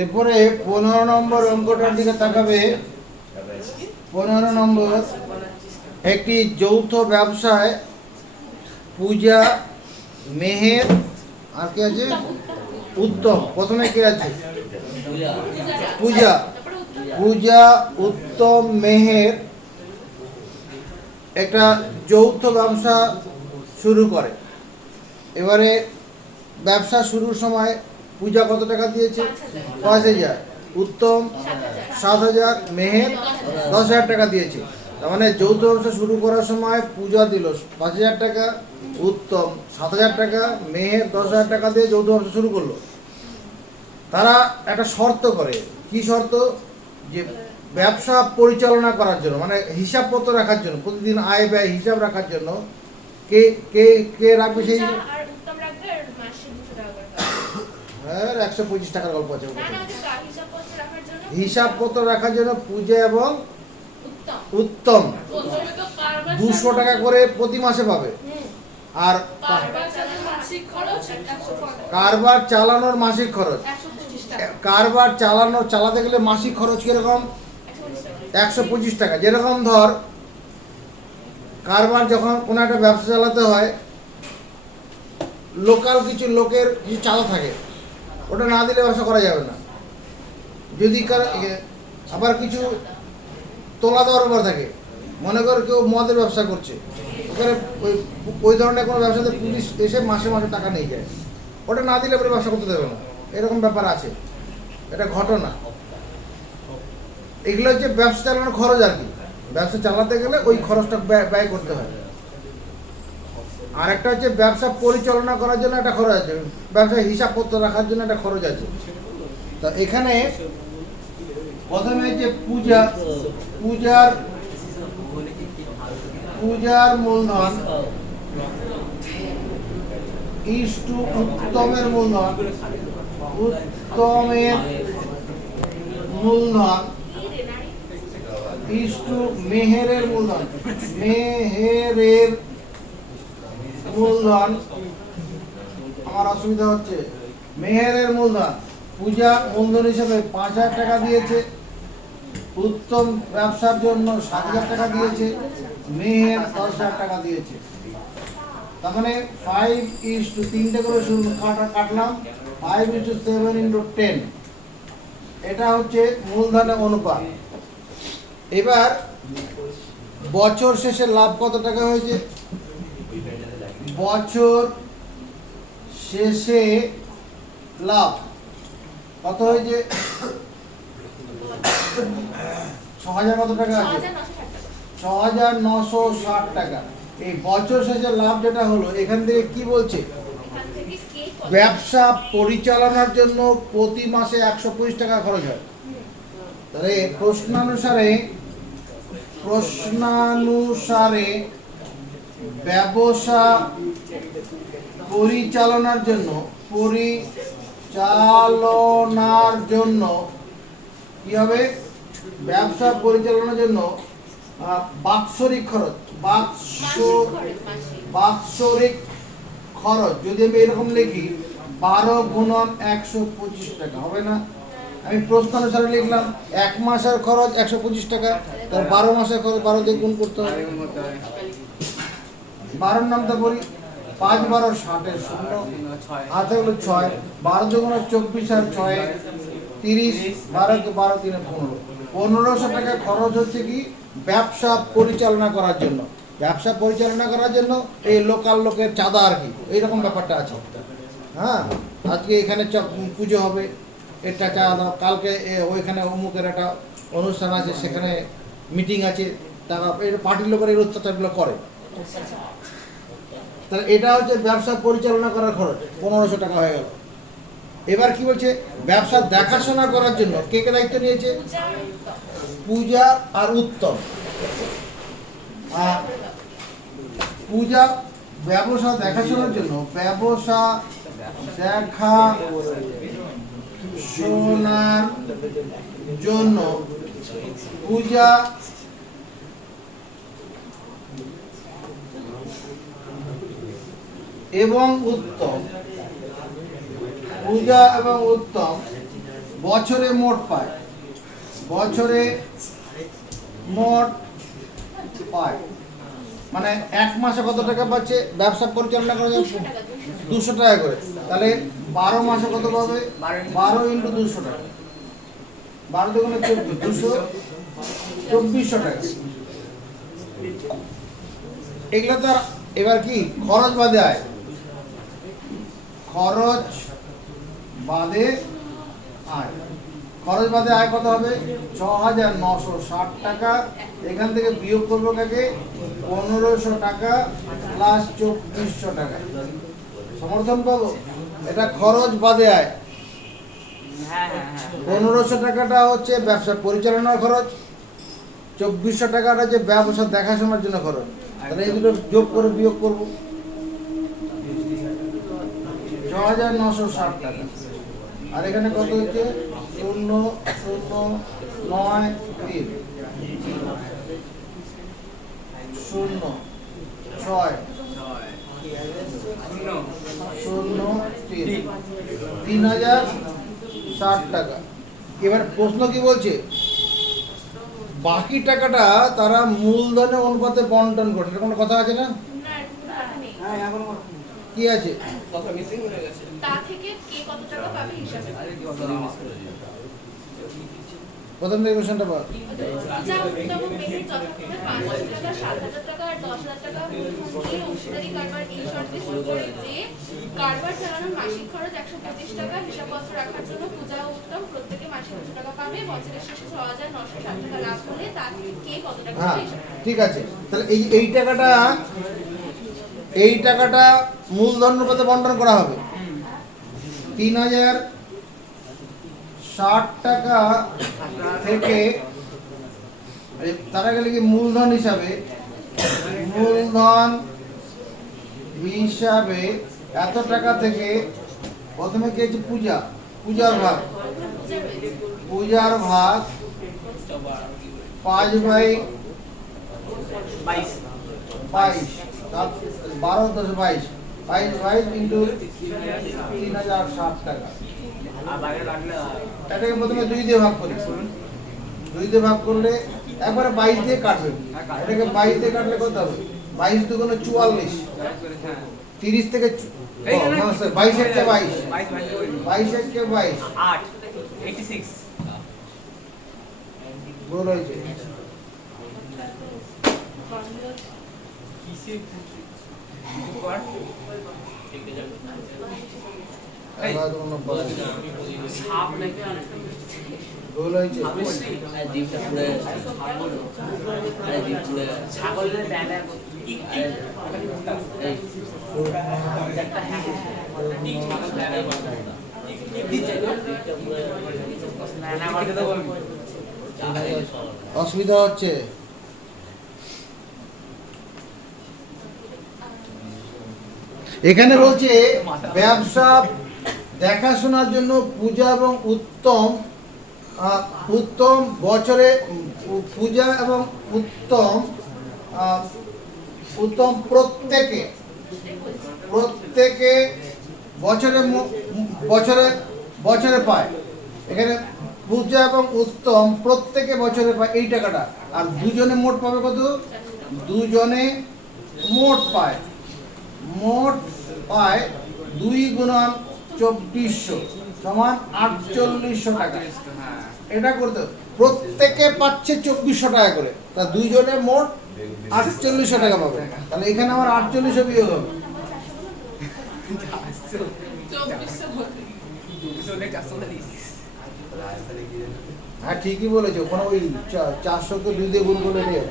এরপরে 15 নম্বর অঙ্কটার দিকে তাকাবে। 15 নম্বর, একটি যৌথ ব্যবসায় পূজা, মেহের আর কি আছে, উত্তম। প্রথমে কি আছে? পূজা। পূজা, উত্তম, মেহের একটা যৌথ ব্যবসা শুরু করে। এবারে ব্যবসা শুরুর সময় পূজা কত টাকা দিয়েছে? 5,000। উত্তম 7,000, মেহের 10,000 টাকা দিয়েছে। তার মানে যৌথ ব্যবসা শুরু করার সময় পূজা দিল 5,000 টাকা, উত্তম 7,000 টাকা, মেহের 10,000 টাকা দিয়ে যৌথ ব্যবসা শুরু করলো। তারা একটা শর্ত করে। কি শর্ত? যে ব্যবসা পরিচালনা করার জন্য, মানে হিসাবপত্র রাখার জন্য, প্রতিদিন আয় ব্যয় হিসাব রাখার জন্য কে কে কে রাখবে? সেই 125 টাকার গল্প আছে। হিসাবপত্র রাখার জন্য পূজা এবং উত্তম 200 টাকা করে প্রতি মাসে পাবে। আর কারবার চালানোর মাসিক খরচ, কারবার চালাতে গেলে মাসিক খরচ কিরকম? 125 টাকা। যেরকম ধর, কারবার যখন কোনো একটা ব্যবসা চালাতে হয়, লোকাল কিছু লোকের কিছু চাঁদা থাকে, ওটা না দিলে ব্যবসা করা যাবে না। যদি আবার কিছু তোলা দেওয়ার ব্যাপার থাকে, মনে কর কেউ মদের ব্যবসা করছে, ওখানে ওই ধরনের কোনো ব্যবসাতে পুলিশ এসে মাসে মাসে টাকা নিয়ে যায়, ওটা না দিলে পরে ব্যবসা করতে দেবে না। এরকম ব্যাপার আছে, এটা ঘটনা। এগুলো হচ্ছে ব্যবসা চালানোর খরচ আর কি। ব্যবসা চালাতে গেলে ওই খরচটা ব্যয় করতে হয়। আর একটা হচ্ছে ব্যবসা পরিচালনা করার জন্য একটা খরচ আছে, ব্যবসায় হিসাবপত্র রাখার জন্য একটা খরচ আছে। তো এখানে প্রথমে হচ্ছে পূজার মূলধন ইস্টু উত্তমের মূলধন, উত্তমের মূলধন ইস্টু মেহেরের মূলধন, মেহেরের মূলধন। আমার অসুবিধা হচ্ছে, মেহেরের মূলধন। পূজা মূলধন হিসেবে 5,000 টাকা দিয়েছে, উত্তম ব্যবসার জন্য 7,000 টাকা দিয়েছে, মেহের 10,000 টাকা দিয়েছে। তার মানে 5:3 করে কাটলাম, 5:7 × 10। এটা হচ্ছে মূলধনের অনুপাত। এবার বছর শেষে লাভ কত টাকা হয়েছে? বছর শেষে লাভ কত হয়েছে? 6,000 কত টাকা আছে? 6,960 টাকা। এই বছর শেষে লাভ যেটা হলো, এখান থেকে কি বলছে? ব্যবসা পরিচালনার জন্য প্রতি মাসে 125 টাকা খরচ হয়। তাহলে প্রশ্নানুসারে ব্যবসা পরিচালনার জন্য কি হবে? ব্যবসা পরিচালনার জন্য বাৎসরিক খরচ যদি আমি এরকম লিখি, 12 × 125 টাকা হবে না? আমি প্রশ্ন অনুসারে লিখলাম, 1 মাসের খরচ 125 টাকা, তার 12 মাসের খরচ 12 দিয়ে গুণ করতে হবে। 12 নামটা বলি, 5 × 12 = 60, হাতে হলো 6, 12 × 24 আর 6 30, 12 × 12 = 15। 1500 টাকা খরচ হচ্ছে কি? ব্যবসা পরিচালনা করার জন্য। ব্যবসা পরিচালনা করার জন্য এই লোকাল লোকের চাঁদা আর কি, এইরকম ব্যাপারটা আছে। হ্যাঁ, আজকে এখানে পুজো হবে, এটা চাঁদা, কালকে ওইখানে অমুকের একটা অনুষ্ঠান আছে, সেখানে মিটিং আছে, তারা পার্টির লোকের এই অত্যাচারগুলো করে। তাহলে এটা হচ্ছে ব্যবসা পরিচালনা করার খরচ, 1500 টাকা হয়ে গেল। এবার কি বলছে? ব্যবসা দেখাশোনা করার জন্য কে কে দায়িত্ব নিয়েছে? পূজা আর উত্তম। আর পূজা ব্যবসা দেখাশোনার জন্য, ব্যবসা দেখাশোনার জন্য পূজা এবং উত্তম বছরে মোট পায়, বছরে মোট পায় মানে এক মাসে কত টাকা পাচ্ছে ব্যবসা পরিচালনা করা যাচ্ছে 200 টাকা করে, তাহলে 12 মাসে কত পাবে 12 ইন্টু 200 টাকা, 12 দুগুণে 2400 টাকা। এগুলো তো এবার কি খরচ বাদে আয়, খরচ বাদে আয়, খরচ বাদে আয় কত হবে 6960 টাকা। এখান থেকে বিয়োগ করবো কাকে 1500 টাকা প্লাস 2400 টাকা সমর্থন পাবো। এটা খরচ বাদে আয়। 1500 টাকাটা হচ্ছে ব্যবসা পরিচালনার খরচ, 2400 টাকাটা হচ্ছে ব্যবসা দেখাশোনার জন্য খরচ। তাহলে এগুলো যোগ করে বিয়োগ করবো 6960 টাকা। আর এখানে কত হচ্ছে 0093 06 3060 টাকা। এবার প্রশ্ন কি বলছে বাকি টাকাটা তারা মূলধনের অনুপাতে বন্টন করে, এটা কোনো কথা আছে না? কি আছে তা থেকে কে কত টাকা পাবে হিসাবে প্রথম থেকে কোশ্চেনটা পাওয়া যা উত্তম মেহের যথাক্রমে 5,000 টাকা 7,000 টাকা আর 10,000 টাকা এই অংশীদারি কারবার এই শর্তে শুরু করে যে কারবার চালানোর মাসিক খরচ 125 টাকা, হিসাবপত্র রাখার জন্য পূজা ও উত্তম প্রত্যেকে মাসিক 200 টাকা পাবে, বছরের শেষে 6,960 টাকা লাভ হলে তা থেকে কে কত টাকা পাবে হিসাব। ঠিক আছে, তাহলে এই টাকাটা মূলধন অনুপাতে বন্টন করা হবে। 3060 টাকা থেকে তারা গেলে কি মূলধন হিসাবে এত টাকা থেকে প্রথমে কি হচ্ছে পূজার ভাগ 5/22 12 10 22 22 ইন্টু 3060 টাকা। এটাকে প্রথমে 2 দিয়ে ভাগ করি, 2 দিয়ে ভাগ করলে একবারে 22 দিয়ে কাটবে, এটাকে 22 দিয়ে কাটলে কত হবে 22 দুগুণে 44, 30 থেকে 22 এর চেয়ে 22 8 86 ভুল হয়েছে। ভুল হয়েছে। অসুবিধা হচ্ছে এখানে বলছে ব্যবসা দেখাশোনার জন্য পূজা এবং উত্তম বছরে পূজা এবং উত্তম প্রত্যেকে বছরে পায়। এখানে পূজা এবং উত্তম প্রত্যেকে বছরে পায় এই টাকাটা। আর দুজনে মোট পাবে কত? দুজনে মোট পায় 2 গুণন 2400 সমান 4800 টাকা। এটা করতে প্রত্যেকে পাচ্ছে 2400 টাকা করে, তা দুইজনে মোট 4800 টাকা পাবে। তাহলে এখানে আমার 4800 বিয়োগ হবে। হ্যাঁ ঠিকই বলেছো, ওখানে ওই 400-কে 2 দিয়ে গুণ করলে নিয়ে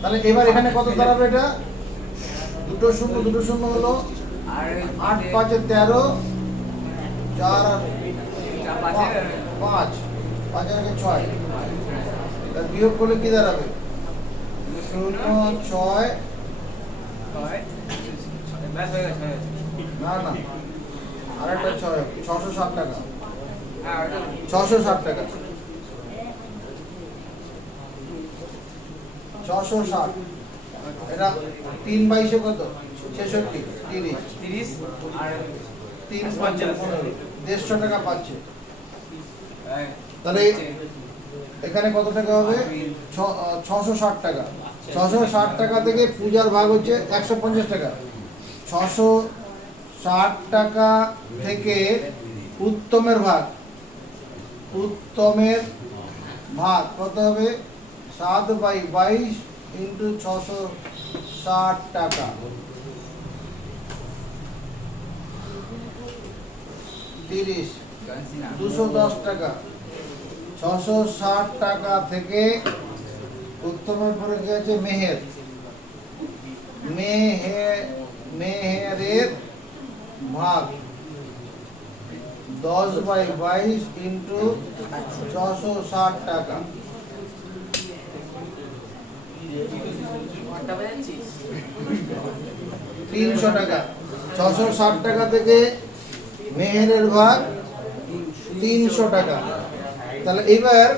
তাহলে এবার এখানে কত দাঁড়াবে? এটা দুটো শূন্য হলো 8 5 13 4 5 5 আর 6 তার বিয়োগ করলে কি দাঁড়াবে? 0 6 না আরেকটা 6 660 টাকা 660 টাকা 660। এটা 3/22 কত? 66 30 30 আর 3 5 15, 150 টাকা পাচ্ছে। তাহলে এখানে কত টাকা হবে? 660 টাকা। 660 টাকা থেকে পূজার ভাগ হচ্ছে 150 টাকা। 660 টাকা থেকে উত্তমের ভাগ কত হবে? 7/22 ইন্টু 660 টাকা, 30, 210 টাকা। 660 টাকা থেকে উত্তমের পরে কি আছে? মেহেরের ভাগ 10/22 ইন্টু 660 টাকা, 300 টাকা। 660 টাকা থেকে মেহেরের ভাগ 300 টাকা। তাহলে এবার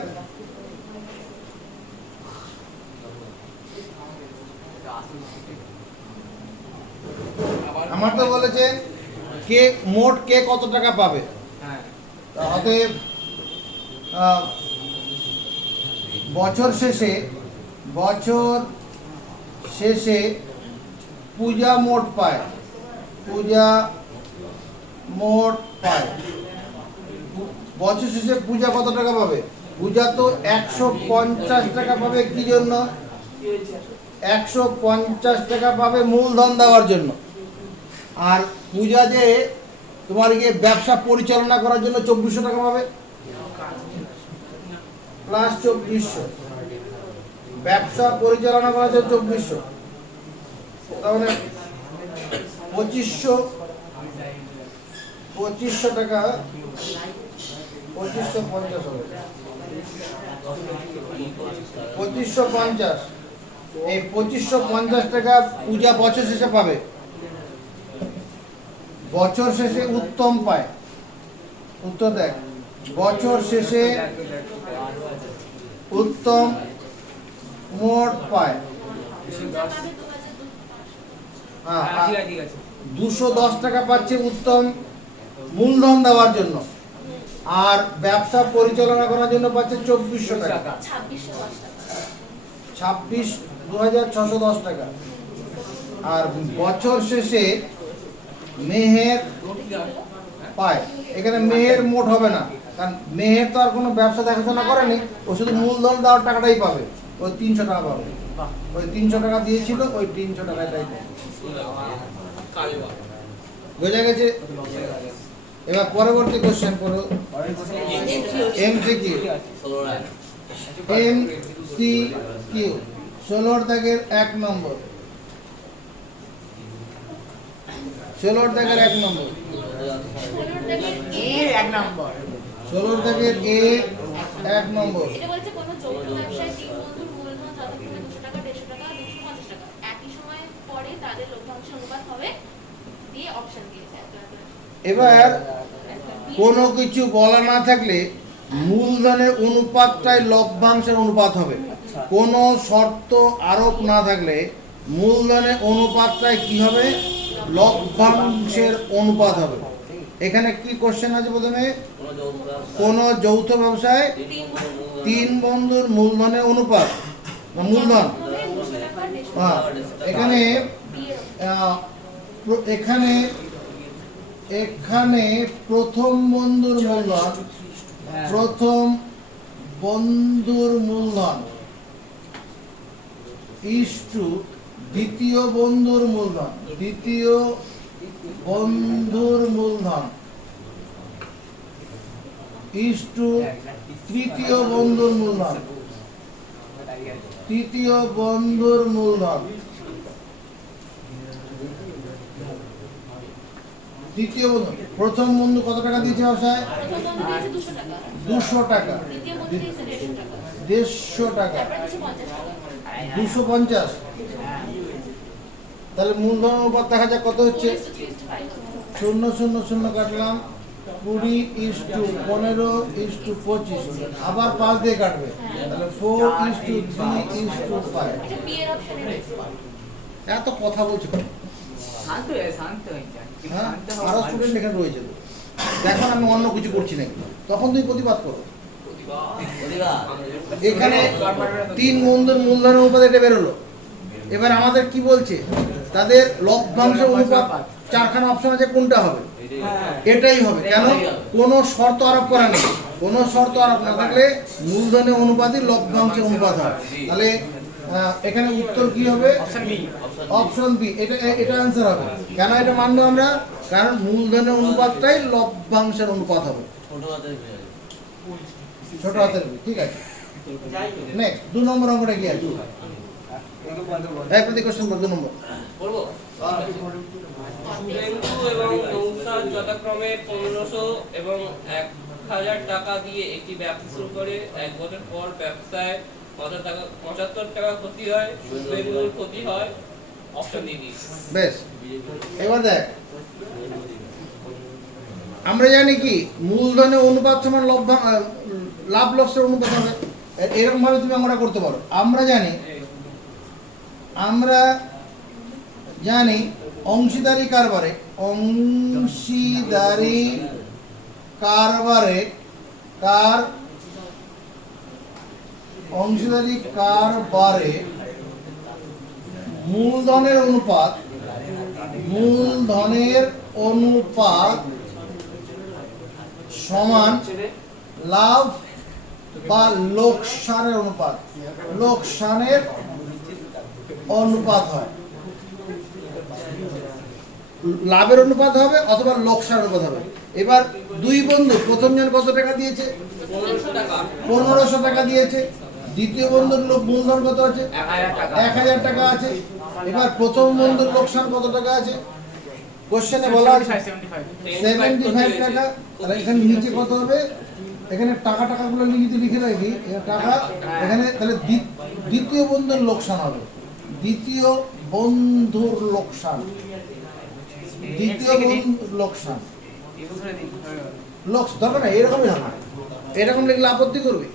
আমার তো বলেছে মোট কে কত টাকা পাবে। অতএব বছর শেষে পূজা মোট পায়। বছর শেষে পূজা কত টাকা পাবে? পূজা তো 150 টাকা পাবে। কি জন্য? 150 টাকা পাবে মূলধন দেওয়ার জন্য। আর পূজা যে তোমার গিয়ে ব্যবসা পরিচালনা করার জন্য 2400 টাকা পাবে, প্লাস 2400 ব্যবসা পরিচালনা করার জন্য 2400, তাহলে 2500 টাকা, 2550 হবে। 2550, এই 2550 টাকা পূজা বছর শেষে পাবে। বছর শেষে উত্তম পায়। উত্তর দেখ, বছর শেষে উত্তম মোট পায়। হ্যাঁ, 210 টাকা পাচ্ছে উত্তম মূলধন দেওয়ার জন্য, আর ব্যবসা পরিচালনা করার জন্য পাচ্ছে 2400 টাকা, 26,610 টাকা। আর বছর শেষে মেহের পায়। এখানে মেহের মোট হবে না, কারণ মেহের তো আর কোনো ব্যবসা দেখাশোনা করেনি, ও শুধু মূলধন দেওয়ার টাকাটাই পাবে। ওই 300 টাকা পাবে। ওই 300 টাকা দিয়েছিল, ওই 300 টাকাটাই পাবে। বোঝা গেছে? এবার পরবর্তী কোশ্চেন করো। এমসিকিউ 16 দাগের 1 নম্বর। 16 দাগের 1 নম্বর। 16 দাগের এ 1 নম্বর। এটা বলছে কোন যৌথ ব্যবসায় তিন বন্ধুর মূলধন যথাক্রমে 200 টাকা, 150 টাকা, 250 টাকা একই সময় পরে তাদের লভ্যাংশ অনুপাত হবে দিয়ে অপশন দিয়েছে। এবার কোনো কিছু বলা না থাকলে মূলধনের অনুপাতটাই লভ্যাংশের অনুপাত হবে। কোনো শর্ত আরোপ না থাকলে মূলধনের অনুপাতটাই কি হবে? লভ্যাংশের অনুপাত হবে। এখানে কি কোশ্চেন আছে? প্রথমে কোন যৌথ ব্যবসায় তিন বন্ধুর মূলধনের অনুপাত, মূলধন। হ্যাঁ, এখানে এখানে প্রথম বন্ধুর মূলধন ইস্টু দ্বিতীয় বন্ধুর মূলধন, ইস্টু তৃতীয় বন্ধুর মূলধন, তৃতীয় বন্ধু। প্রথম বন্ধু কত টাকা দিয়েছে ব্যবসায়? 200 টাকা। 150 টাকা, 250। তাহলে মূলধন অনুপাত দেখা যাক কত হচ্ছে। 0 0 0 কাটলাম, 20:15:25, আবার 5 দিয়ে কাটবে, তাহলে 4:3:5। এত কথা বলছো। হ্যাঁ আরো স্টুডেন্ট এখানে রয়েছে তো। এখন আমি অন্য কিছু করছি নাকি, তখন তুমি প্রতিবাদ করো। এখানে 3 বন্ধুর মূলধনের অনুপাত এটা বেরোলো। এবার আমাদের কি বলছে, তাদের লভ্যাংশের অনুপাত 4খানা অপশন আছে, কোনটা হবে? এটাই হবে। কেন? কোনো শর্ত আরোপ করা নেই। কোনো শর্ত আরোপ না থাকলে মূলধনের অনুপাতই লভ্যাংশের অনুপাত হয়। তাহলে এখানে উত্তর কি হবে? Option B. এটা অ্যান্সার হবে। কেন এটা মানবো আমরা? কারণ মূলধনের অনুপাতটাই লভ্যাংশের অনুপাত হবে, ছোট হাতের বি। ঠিক আছে, নেক্সট 2 নম্বর অঙ্কটা কি আছে? এই প্রতি কোশ্চেন 2 নম্বর বলবো। শুভেন্দু এবং নৌসাদ যথাক্রমে 1500 এবং 1000 টাকা দিয়ে একটি ব্যবসা শুরু করে। 1 বছর পর ব্যবসায় 75 টাকা ক্ষতি হয়। শুভেন্দুর ক্ষতি হয়। অপশন দিয়ে দিই। বেশ, এবার দেখ, আমরা জানি কি মূলধনের অনুপাত সমান লাভ লসের অনুপাত হবে। এরকম ভাবে তুমি আমরা করতে পারো। আমরা জানি অংশীদারি কারবারে মূলধনের অনুপাত সমান লাভ বা লোকসানের অনুপাত হয়। লাভের অনুপাত হবে অথবা লোকসানের অনুপাত হবে। এবার 2 বন্ধু, প্রথম জন কত টাকা দিয়েছে? 1500 টাকা দিয়েছে। দ্বিতীয় বন্ধুর মূলধন কত আছে? 1000 টাকা আছে। এবার প্রথম বন্ধুর লোকসান কত টাকা আছে? কোশ্চেনে বলা আছে 75 টাকা। তাহলে এখানে নিচে কত হবে? এখানে টাকাগুলো লিখে রাখি। টাকা এখানে, তাহলে দ্বিতীয় বন্ধুর লোকসান হবে। দ্বিতীয় বন্ধুর লোকসান দরকার না, এরকমই হবে। এরকম লিখলে আপত্তি করবে?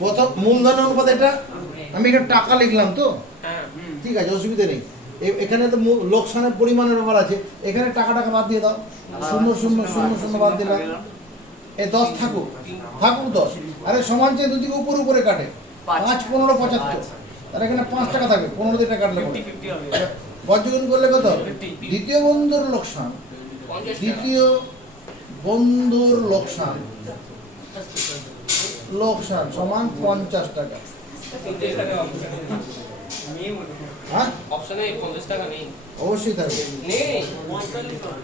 প্রথম মূলধনের অনুপাত এটা, আমি এখানে টাকা লিখলাম তো, ঠিক আছে, অসুবিধা নেই। এখানে তো লোকসানের পরিমাণের ব্যাপার আছে। এখানে টাকা বাদ দিয়ে দাও, 0 বাদ দিলাম। 10 থাকুক 10। আরে সমান চেয়ে দুদিকে উপরে কাটে। 5 15 75। তাহলে এখানে 5 টাকা থাকবে, 15 দিয়ে কাটলে বজ্রগুণ করলে কত? দ্বিতীয় বন্ধুর লোকসান সমান 50 টাকা। হ্যাঁ, অপশনে 50 টাকা নেই। অবশ্যই থাকবে। নেই,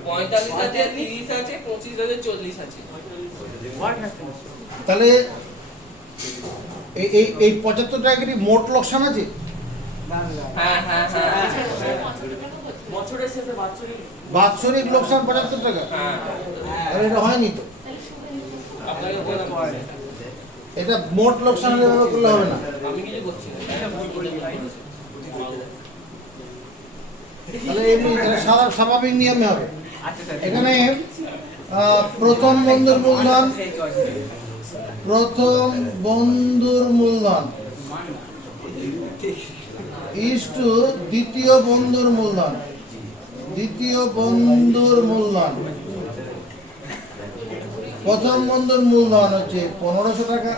45 আছে, 30 আছে, 25 আছে, 40 আছে। তাহলে এই 75 টাকা কি মোট লোকসান আছে? হ্যাঁ। বাৎসরিক লোকসান 75 টাকা। আরে এটা হয়নি তো, এটা মোট লোকসান করলে হবে না। আমি কিছু করছি না। তাহলে এমনি স্বাভাবিক নিয়মে হবে। এখানে প্রথম বন্ধুর মূলধন ইজ টু দ্বিতীয় বন্ধুর মূলধন। প্রথম বন্ধুর মূলধন হচ্ছে 1500 টাকা,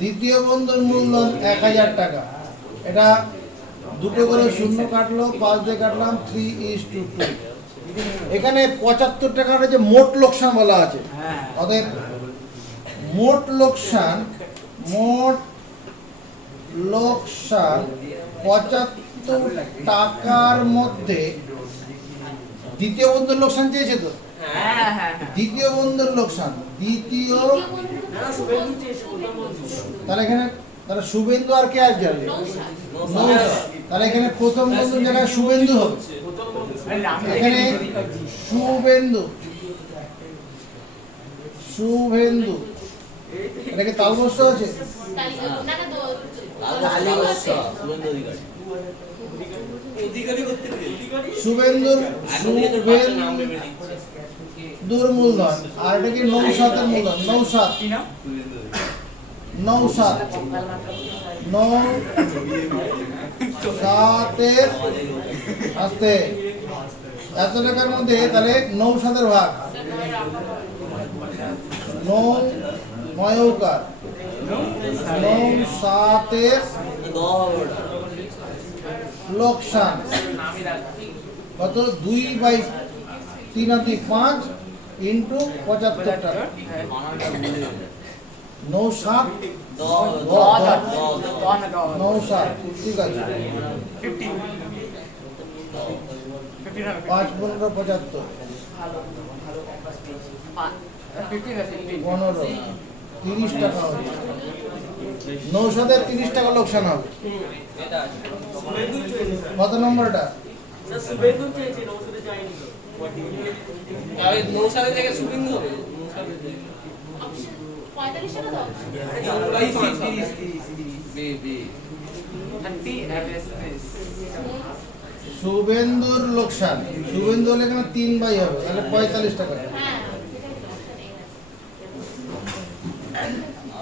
দ্বিতীয় বন্ধুর মূলধন 1000 টাকা। এটা দুটো করে শূন্য কাটলো, 5 দিয়ে কাটলাম, 3:2। এখানে 75 টাকার যে মোট লোকসান বলা আছে, অতএব মোট লোকসান 75 টাকার মধ্যে দ্বিতীয় বন্ধুর লোকসান চেয়েছে তো, দ্বিতীয় বন্ধুর লোকসান, তাহলে এখানে শুভেন্দু আর কে আর যাবে? তাহলে এখানে প্রথম বন্ধুর জায়গায় শুভেন্দু হবে। এখানে শুভেন্দু এটাকে তালবস্য আছে। শুভেন্দুর মূলধন, আর এটা কি নৌসাদের মূলধন। নৌসাতের আসতে এত টাকার মধ্যে তাহলে নৌসাতের ভাগ নয়ৌকার নৌসাতের লোকসান কত 2/3/5 ইন্টু 75 টাকা নৌসাত নৌসাত ঠিক আছে 5×15 75 15 30 টাকা হবে নৌসাতের 30 টাকা লোকসান হবে এটা আছে কত নম্বরটা তাহলে নৌসাদের থেকে শুভিন্দু হবে নৌসাদের থেকে অপশন 45 টাকা দাও শুভেন্দুর লোকসান শুভেন্দু হলে এখানে 3/, হবে তাহলে 45 টাকা হ্যাঁ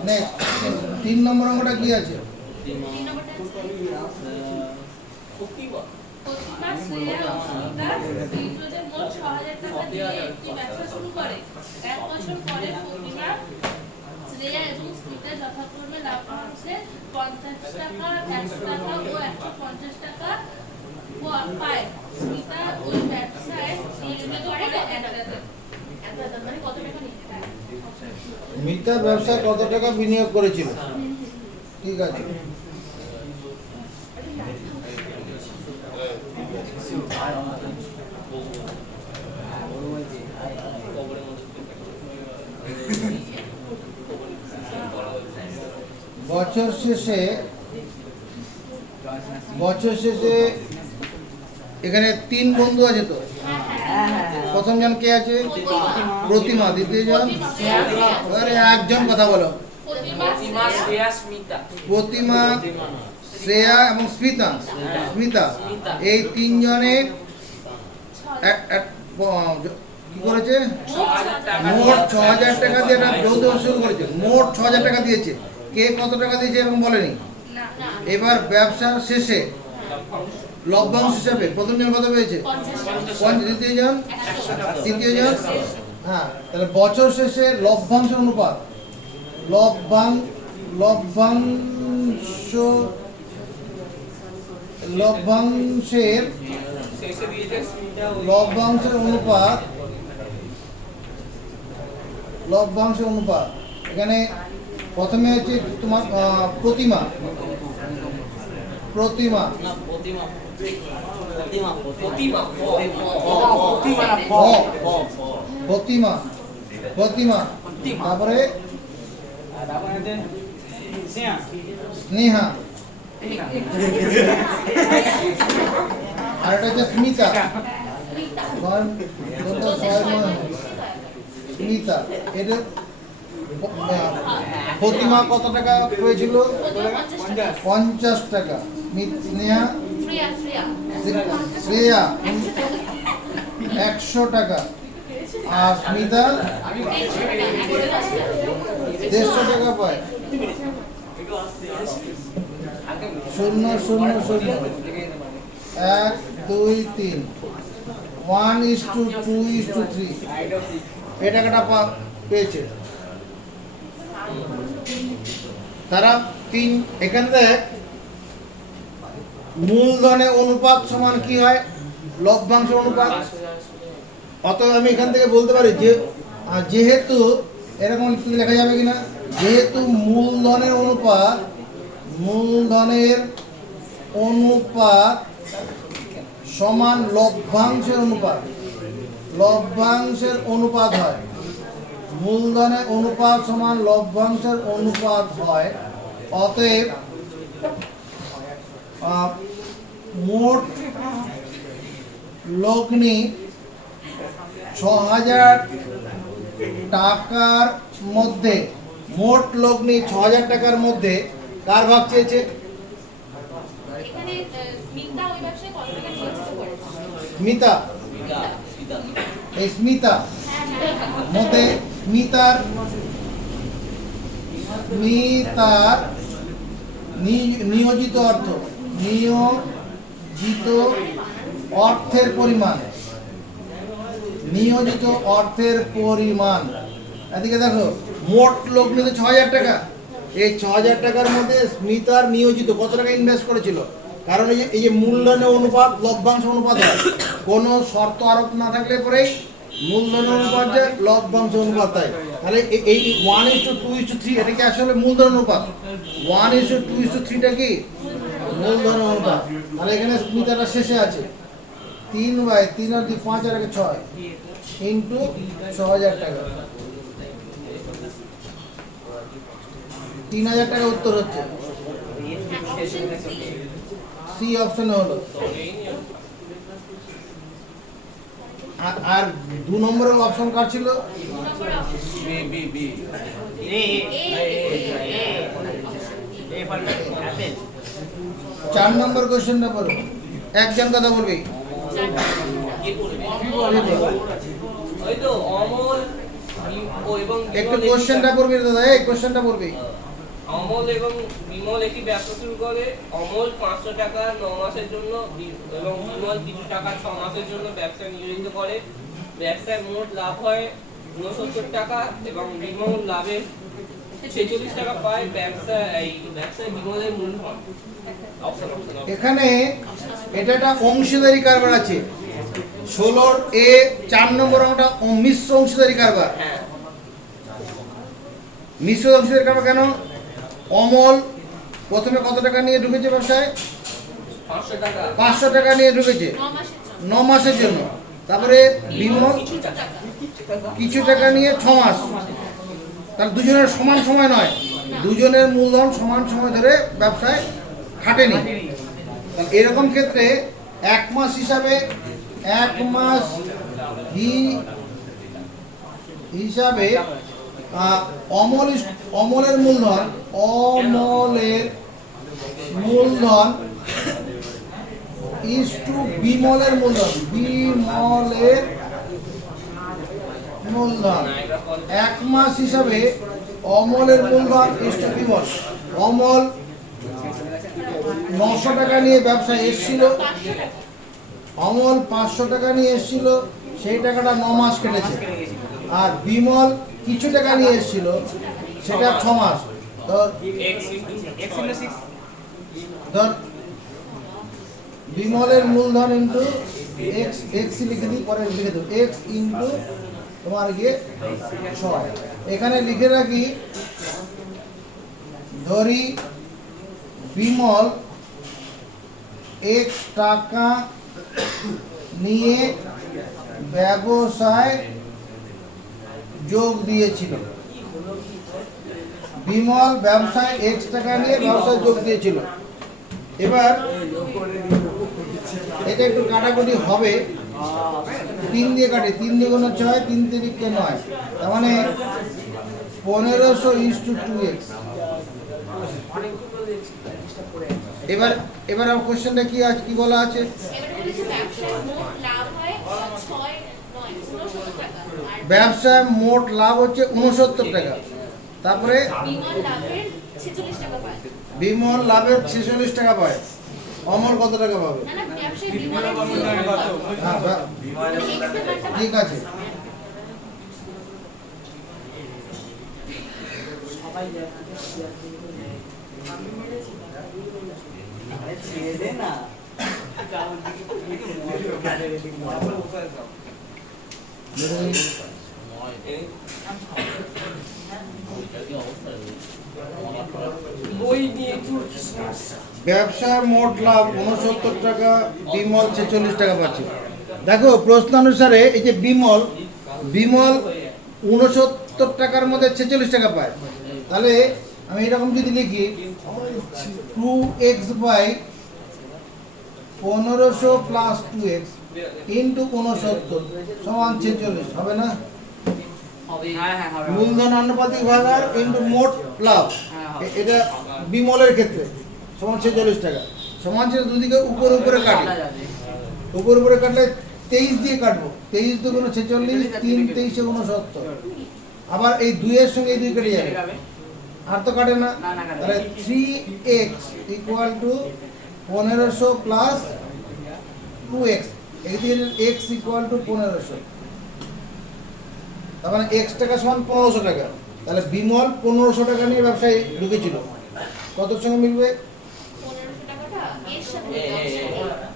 নেক্সট 3 নম্বর অঙ্কটা কি আছে 3 নম্বরটা আছে প্রতিমা শ্রেয়া ও স্মিতা দ্বিতীয়দের মোট 6000 টাকা দিয়ে একটি ব্যবসা শুরু করে। এক বছর পরে প্রতিমা শ্রেয়া এবং স্মিতা যথাক্রমে লাভাংশে 50 টাকা 100 টাকা ও 150 টাকা পায়। স্মিতা ওই ব্যবসায় নিয়োজিত করে মানে কত টাকা নিতে পারে? মিথ্যা ব্যবসায় কত টাকা বিনিয়োগ করেছিল ঠিক আছে বছর শেষে এখানে 3 বন্ধু আছে তো প্রথম জন কে আছে প্রতিমা দ্বিতীয় জন আরে একজন কথা বলো প্রতিমা শ্রেয়া এবং স্মিতা এই 3 জনে কি করেছে মোট 6000 টাকা দিয়ে একটা যৌথ ব্যবসা শুরু করেছে মোট 6000 টাকা দিয়েছে কে কত টাকা দিয়েছে এরকম বলেনি এবার ব্যবসার শেষে লভ্যাংশ হিসাবে প্রথম জন কত পেয়েছে 50 দ্বিতীয় জন তৃতীয় জন হ্যাঁ তাহলে বছর শেষে লভ্যাংশ অনুপাত লভ্যাংশের শেষে দিয়েছে স্মিতা ওই লভ্যাংশের অনুপাত এখানে প্রথমে হচ্ছে তোমার প্রতিমা প্রতিমা তারপরে স্নেহা আর এটা হচ্ছে স্মিতা স্মিতা এটা প্রতিমা কত টাকা পেয়েছিল 50 টাকা স্নেহা শ্রেয়া 100 টাকা আর স্মিতা 150 টাকা পায় 0 0 0 1 2 3 1:2:3 এই টাকাটা পেয়েছে তারা 3 এখান থেকে মূলধনের অনুপাত সমান কি হয় লভ্যাংশ অনুপাত অতএব আমি এখান থেকে বলতে পারি যে যেহেতু এরকম লেখা যাবে কিনা যেহেতু মূলধনের অনুপাত সমান লভ্যাংশের অনুপাত হয় মূলধনের অনুপাত সমান লভ্যাংশের অনুপাত হয় অতএব মোট লগ্নি 6000 টাকার মধ্যে মোট লগ্নি 6000 টাকার মধ্যে কার ভাগ চেয়েছে এখানে স্মিতা ওই ব্যবসায় কত টাকা নিয়োজিত করেছে? স্মিতা এই স্মিতা মধ্যে স্মিতার নিয়োজিত অর্থ, নিয়োজিত অর্থের পরিমাণ, নিয়োজিত অর্থের পরিমাণ। এদিকে দেখো, মোট লোক নিতে 6,000 টাকা। এই 6,000 টাকার মধ্যে স্মিতার নিয়োজিত কত টাকা ইনভেস্ট করেছিল? কারণ এই যে মূলধনের অনুপাত লভ্যাংশ অনুপাত হয়, কোনো শর্ত আরোপ না থাকলে পরেই মূলধনের অনুপাত যে লভ্যাংশ অনুপাত হয়। তাহলে এই 1:2:3 এটা কি আসলে মূলধন অনুপাত? 1:2:3টা কি মূলধন অনুপাত? তাহলে এখানে স্মিতাটা শেষে আছে 3/3 আর 2 5 আর 6 ইন্টু 6,000 টাকা, 3,000 টাকা উত্তর হচ্ছে অপশন সি। সি অপশনে হলো। আর 2 নম্বরের অপশন কার ছিল? 2 নম্বর অপশন এ। 4 নম্বর কোশ্চেনটা পড়ো, একজন কথা বলবি। ওই তো অমল এবং একটু কোশ্চেনটা পড়বি দাদা, এই কোশ্চেনটা পড়বি। অমল এবং বিমল একটি ব্যবসা শুরু করে। অমল 500 টাকা 9 মাসের জন্য এবং বিমল কিছু টাকা 6 মাসের জন্য ব্যবসা নিয়োজিত করে। ব্যবসায় মোট লাভ হয় 69 টাকা এবং বিমল লাভের 46 টাকা পায়। ব্যবসায় বিমলের মূলধন। অপশন এখানে এটা একটা অংশীদারি কারবার আছে। 16 এ 4 নম্বর অঙ্কটা মিশ্র অংশীদারি কারবার। হ্যাঁ, মিশ্র অংশীদারি কারবার কেন? অমল প্রথমে কত টাকা নিয়ে ঢুকেছে ব্যবসায়? 500 টাকা 500 টাকা নিয়ে ঢুকেছে 9 মাসের 9 মাসের জন্য। জন্য। তারপরে বিমল কিছু টাকা। কিছু টাকা নিয়ে 6 মাস। তার দুজনের সমান সময় নয়, দুজনের মূলধন সমান সময় ধরে ব্যবসায় খাটেনি। তাহলে এরকম ক্ষেত্রে 1 মাস হিসাবে 1 মাস হিসাবে অমলের মূলধন ইস টু বিমলের মূলধন, বিমলের মূলধন 1 মাস হিসাবে অমলের মূলধন ইস টু বিমল। অমল 900 টাকা নিয়ে ব্যবসায় এসেছিল, 500 টাকা। অমল 500 টাকা নিয়ে এসেছিল, সেই টাকাটা 9 মাস কেটেছে। আর বিমল কিছু টাকা নিয়ে এসেছিল, সেটা 6 মাস। ধর বিমলের মূলধন ইন্টু এক্স, এক্স লিখে দিই, পরে লিখে দেবো এক্স ইন্টু তোমার গিয়ে 6। এখানে লিখে রাখি, ধরি বিমল এক টাকা নিয়ে ব্যবসায় যোগ দিয়েছিল। বিমল ব্যবসায় X টাকা নিয়ে ব্যবসায় যোগ দিয়েছিল। এবার এটা একটু কাটাকুটি হবে, 3 দিয়ে কাটি, 3 দ্বিগুণ 6, 3 তিরিকে 9, তার মানে 1500 ইস টু 2x। এবার আমার কোশ্চেনটা কি আছে, কি বলা আছে? এবারে বলেছে ব্যবসায় মোট লাভ হয় 69 টাকা। আর ব্যবসায় মোট লাভ হচ্ছে 69 টাকা। তারপরে বিমল লাভের 46 টাকা পায়। বিমল লাভের 46 টাকা পায়। অমল কত টাকা পাবে? না না, ব্যবসায় বিমলের মূলধন কত? হ্যাঁ, X এর মানটা ঠিক আছে। বই নিয়ে ব্যবসার মোট লাভ 69 টাকা, বিমল 46 টাকা পাচ্ছে। দেখো প্রশ্ন অনুসারে এই যে বিমল 69 টাকার মধ্যে 46 টাকা পায়। তাহলে আমি এরকম যদি লিখি 2x by 1500 plus 2x into 69 সমান 46 হবে না? মূলধন আনুপাতিক ভাগার ইন্টু মোট লাভ, এটা বিমলের ক্ষেত্রে সমান 46 টাকা। সমান ছিল দুদিকে উপরে উপরে কাটি, উপরে কাটলে 23 দিয়ে কাটবো, 23 দুগুণ 46, 3 23 69। আবার এই 2 এর সঙ্গে এই 2 কেটে যাবে, আর তো কাটে না, তাহলে 3x equal to 1500 plus 2x, একদিকে x ইকুয়াল টু 1500, তার মানে x টাকা সমান 1500 টাকা। তাহলে বিমল 1500 টাকা নিয়ে ব্যবসায় ঢুকেছিল, কতর সঙ্গে মিলবে? 1500 টাকাটা এর সাথে এ, এ, এ,